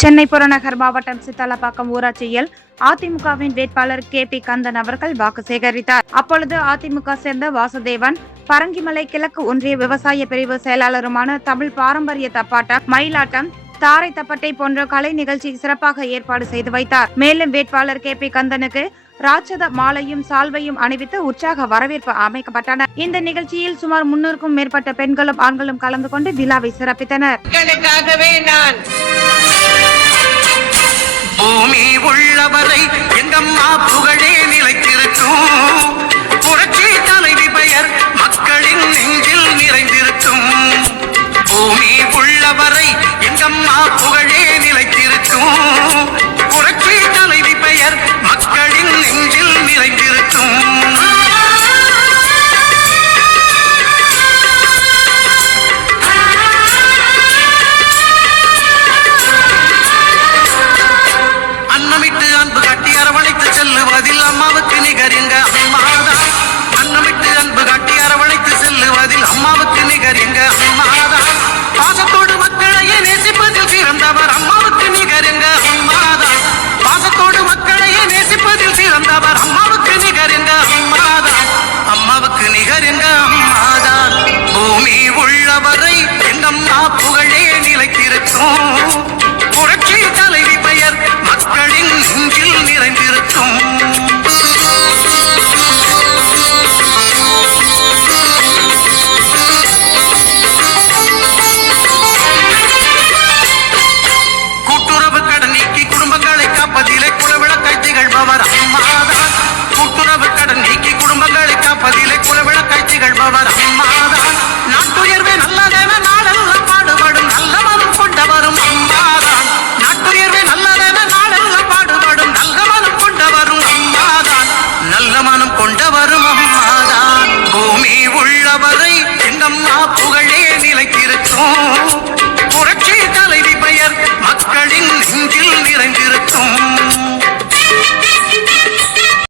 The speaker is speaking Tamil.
சென்னை புறநகர் மாவட்டம் சித்தாலப்பாக்கம் ஊராட்சியில் அதிமுகவின் வேட்பாளர் KP கந்தன் அவர்கள் வாக்கு சேகரித்தார். அப்பொழுது அதிமுக சேர்ந்த வாசுதேவன், பரங்கிமலை கிழக்கு ஒன்றிய விவசாய பிரிவு செயலாளருமான தமிழ் பாரம்பரிய தப்பாட்டம், மயிலாட்டம், தாரை தப்பட்டை போன்ற கலை நிகழ்ச்சி சிறப்பாக ஏற்பாடு செய்து வைத்தார். மேலும் வேட்பாளர் KP கந்தனுக்கு ராட்சத மாலையும் சால்வையும் அணிவித்து உற்சாக வரவேற்பு அமைக்கப்பட்டன. இந்த நிகழ்ச்சியில் சுமார் 300க்கும் மேற்பட்ட பெண்களும் ஆண்களும் கலந்து கொண்டு விழாவை சிறப்பித்தனர். பூமி உள்ளவரை எங்கம்மா புகழே நிலைத்திருக்கும், புரட்சி தலைவி பெயர் மக்களின் நெஞ்சில் நிறைந்திருக்கும். பூமி உள்ளவரை எங்கம்மா புகழே நிலைத்திருக்கும், புரட்சி தலைவி பெயர் மக்களின் நெஞ்சில் நிறைந்திருக்கும். அன்னமிட்டு அன்பு காட்டி அரவணைத்து செல்லுவதில் அம்மாவுக்கு நிகர் எங்க அம்மாதான். அன்னமிட்டு அன்பு காட்டி அரவணைத்து செல்லுவதில் அம்மாவுக்கு நிகர் எங்க அம்மாதான். பாசத்தோடு மக்களையே நேசிப்பதில் சிறந்தவர் அம்மாவுக்கு நிகர் எங்க அம்மாதான். பாசத்தோடு மக்களையே நேசிப்பதில் சிறந்தவர் அம்மாவுக்கு நிகர் எங்க அம்மாதான். அம்மாவுக்கு நிகர் எங்க அம்மாதான். பூமி உள்ளவரை எங்கம்மா புகழே நிலைத்திருக்கும், புரட்சி தலைவி பெயர் மக்களின் நெஞ்சில் நிறைந்திருக்கும். கூட்டுறவு கடன் நீக்கி குடும்பங்களை காப்பதிலே குலவிளக்காய் திகழ்பவர் அம்மாதான். கூட்டுறவு கடன் நீக்கி குடும்பங்களை காப்பதிலே குலவிளக்காய் திகழ்பவர் அம்மாதான். நாட்டுயர்வே நல்லதென நாளெல்லாம் பாடுபடும் நல்ல மனம் கொண்டவரும் அம்மாதான். நாட்டுயர்வே நல்லதென நாளெல்லாம் பாடுபடும் நல்ல மனம் கொண்டவரும் அம்மாதான். நல்ல மனம் கொண்டவரும் அம்மாதான். பூமி உள்ளவரை எங்கம்மா புகழே நிலைத்திருக்கும்,